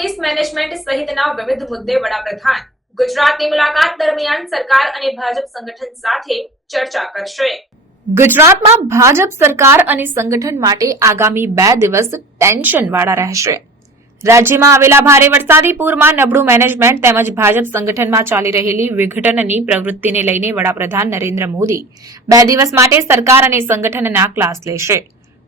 Mismanagement સહિતના વિવિધ મુદ્દે વડાપ્રધાન. ગુજરાતની મુલાકાત દરમિયાન સરકાર અને ભાજપ સંગઠન સાથે ચર્ચા કરશે. ગુજરાતમાં ભાજપ સરકાર અને સંગઠન માટે આગામી બે દિવસ ટેન્શન રહેશે. રાજ્યમાં આવેલા ભારે વરસાદી પૂરમાં નબળું મેનેજમેન્ટ તેમજ ભાજપ સંગઠનમાં ચાલી રહેલી વિઘટનની પ્રવૃત્તિને લઈને વડાપ્રધાન નરેન્દ્ર મોદી બે દિવસ માટે સરકાર અને સંગઠનના ક્લાસ લેશે.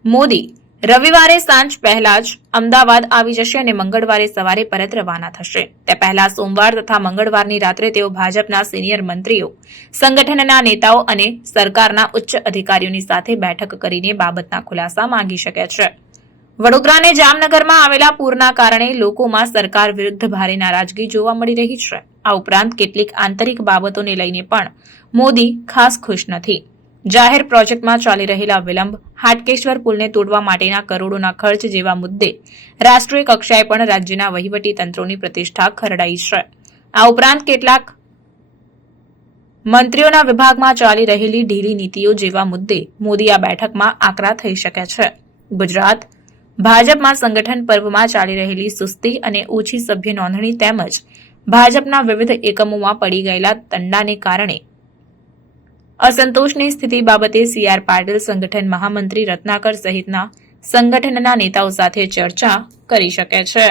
મોદી રવિવારે સાંજ પહેલા જ અમદાવાદ આવી જશે અને મંગળવારે સવારે પરત રવાના થશે. તે પહેલા સોમવાર તથા મંગળવારની રાત્રે તેઓ ભાજપના સિનિયર મંત્રીઓ, સંગઠનના નેતાઓ અને સરકારના ઉચ્ચ અધિકારીઓની સાથે બેઠક કરીને બાબતના ખુલાસા માંગી શકે છે. વડોદરાને જામનગરમાં આવેલા પૂરના કારણે લોકોમાં સરકાર વિરુદ્ધ ભારે નારાજગી જોવા મળી રહી છે. આ ઉપરાંત કેટલીક આંતરિક બાબતોને લઈને પણ મોદી ખાસ ખુશ નથી. જાહેર પ્રોજેક્ટમાં ચાલી રહેલા વિલંબ હાટકેશ્વર પુલને તોડવા માટેના કરોડોના ખર્ચ જેવા મુદ્દે રાષ્ટ્રીય કક્ષાએ પણ રાજ્યના વહીવટી તંત્રોની પ્રતિષ્ઠા ખરડાઈ છે. આ ઉપરાંત કેટલાક મંત્રીઓના વિભાગમાં ચાલી રહેલી ઢીલી નીતિઓ જેવા મુદ્દે મોદી આ બેઠકમાં આકરા થઈ શકે છે. ગુજરાત ભાજપમાં સંગઠન પર્વમાં ચાલી રહેલી સુસ્તી અને ઓછી સભ્ય નોંધણી તેમજ ભાજપના વિવિધ એકમોમાં પડી ગયેલા તંડાને કારણે અસંતોષની સ્થિતિ બાબતે સીઆર પાટીલ સંગઠન મહામંત્રી રત્નાકર સહિતના સંગઠનના નેતાઓ સાથે ચર્ચા કરી શકે છે.